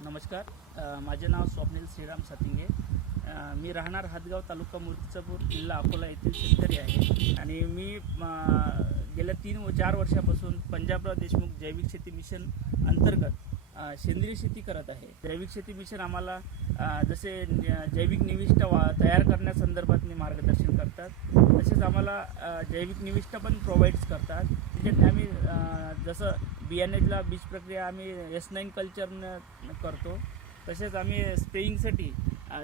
नमस्कार, माझे नाव स्वप्नील श्रीराम सातिंगे. मी राहणार हातगाव, तालुका मूर्तिजापूर, जिल्हा अकोला येथील शेतकरी आहे. आणि मी गेल्या 3-4 वर्षापासून पंजाबराव देशमुख जैविक शेती मिशन अंतर्गत सेंद्रिय शेती करत आहे. जैविक शेती मिशन आम्हाला जसे जैविक निविष्ठा तयार करण्यासंदर्भात मार्गदर्शन करतात, तसेच आम्हाला जैविक निविष्ठा पण प्रोव्हाइड्स करतात. त्याच्यात आम्ही जसं बियाण्याला बीज प्रक्रिया आम्ही S9 कल्चरनं करतो. तसेच आम्ही स्प्रेइंगसाठी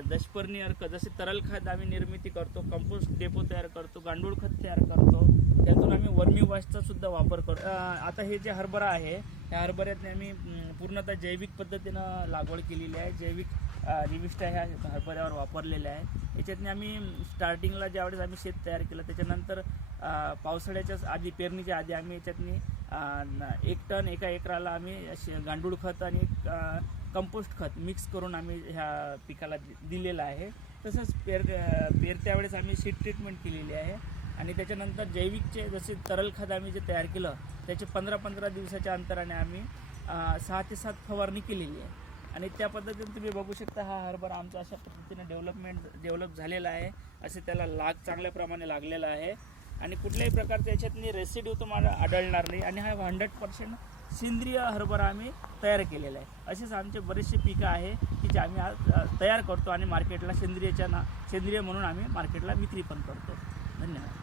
दशपर्णी अर्क जसे तरल खत आम्ही निर्मिती करतो, कंपोस्ट डेपो तयार करतो, गांडूळ खत तयार करतो. त्यातून आम्ही वर्मी वॉशचा सुद्धा वापर करतो. आता हे जे हरभरा आहे, ह्या हरभऱ्यातने आम्ही पूर्णतः जैविक पद्धतीनं लागवड केलेली आहे. जैविक निविष्ठा ह्या हरभऱ्यावर वापरलेल्या आहे. याच्यातने आम्ही स्टार्टिंगला ज्यावेळेस आम्ही शेत तयार केलं, त्याच्यानंतर पावसाळ्याच्या आधी, पेरणीच्या आधी आम्ही याच्यातनी 1 टन एका एकराला आम्ही गांडूळ खत आणि कंपोस्ट खत मिक्स करून आम्ही ह्या पिकाला दिलेलं आहे. तसंच पेरत्या वेळेस आम्ही सीड ट्रीटमेंट केलेली आहे. आणि त्याच्यानंतर जैविकचे जसे तरल खत आम्ही जे तयार केलं, त्याचे 15-15 दिवसाच्या अंतराने आम्ही 6 ते 7 फवारणी केलेली आहे. आणि त्या पद्धतीने तुम्ही बघू शकता, हा हरभरा आमचा अशा पद्धतीने डेव्हलप झालेला आहे. असे त्याला लाग चांगल्या प्रमाणे लागलेला आहे आणि कुठल्याही प्रकारच्या याच्यातनी रेसिड्यू तुम्हाला आढळणार नाही. आणि हा 100% सेंद्रिय हरभरा आम्ही तयार केलेला आहे. असेच आमचे बरेचसे पिकं आहे की जे आम्ही आज तयार करतो आणि मार्केटला सेंद्रिय म्हणून आम्ही मार्केटला विक्री पण करतो. धन्यवाद.